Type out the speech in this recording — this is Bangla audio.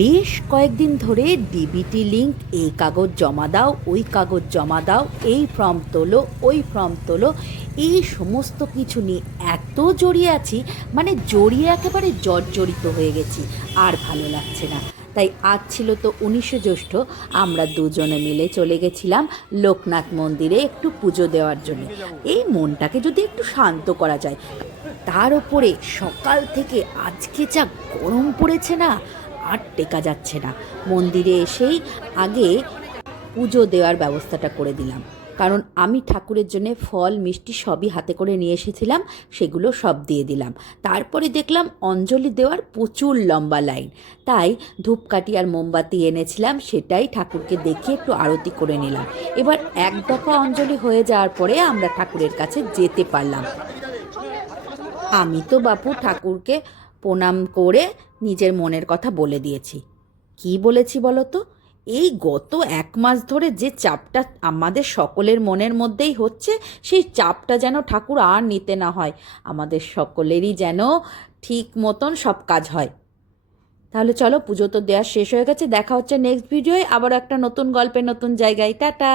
বেশ কয়েকদিন ধরে ডিবিটি লিঙ্ক, এই কাগজ জমা দাও, ওই কাগজ জমা দাও, এই ফর্ম তোলো, ওই ফর্ম তোলো, এই সমস্ত কিছু নিয়ে এত জড়িয়ে আছি, মানে জড়িয়ে একেবারে জর্জরিত হয়ে গেছি। আর ভালো লাগছে না। তাই আজ ছিল তো 19শে জ্যৈষ্ঠ, আমরা দুজনে মিলে চলে গেছিলাম লোকনাথ মন্দিরে একটু পুজো দেওয়ার জন্য। এই মনটাকে যদি একটু শান্ত করা যায়। তার ওপরে সকাল থেকে আজকে যা গরম পড়েছে না, আর টেকা যাচ্ছে না। মন্দিরে এসেই আগে পুজো দেওয়ার ব্যবস্থাটা করে দিলাম, কারণ আমি ঠাকুরের জন্য ফল মিষ্টি সবই হাতে করে নিয়ে এসেছিলাম, সেগুলো সব দিয়ে দিলাম। তারপরে দেখলাম অঞ্জলি দেওয়ার প্রচুর লম্বা লাইন, তাই ধূপকাঠি আর মোমবাতি এনেছিলাম, সেটাই ঠাকুরকে দেখিয়ে একটু আরতি করে নিলাম। এবার এক দফা অঞ্জলি হয়ে যাওয়ার পরে আমরা ঠাকুরের কাছে যেতে পারলাম। আমি তো বাপু ঠাকুরকে প্রণাম করে নিজের মনের কথা বলে দিয়েছি। কি বলেছি বলো তো? এই গত 1 মাস ধরে যে চাপটা আমাদের সকলের মনের মধ্যেই হচ্ছে, সেই চাপটা যেন ঠাকুর আর নিতে না হয়, আমাদের সকলেরই যেন ঠিক মতন সব কাজ হয়। তাহলে চলো, পুজো তো দেওয়া শেষ হয়ে গেছে, দেখা হচ্ছে নেক্সট ভিডিওয় আবার একটা নতুন গল্পে নতুন জায়গায়। টাটা।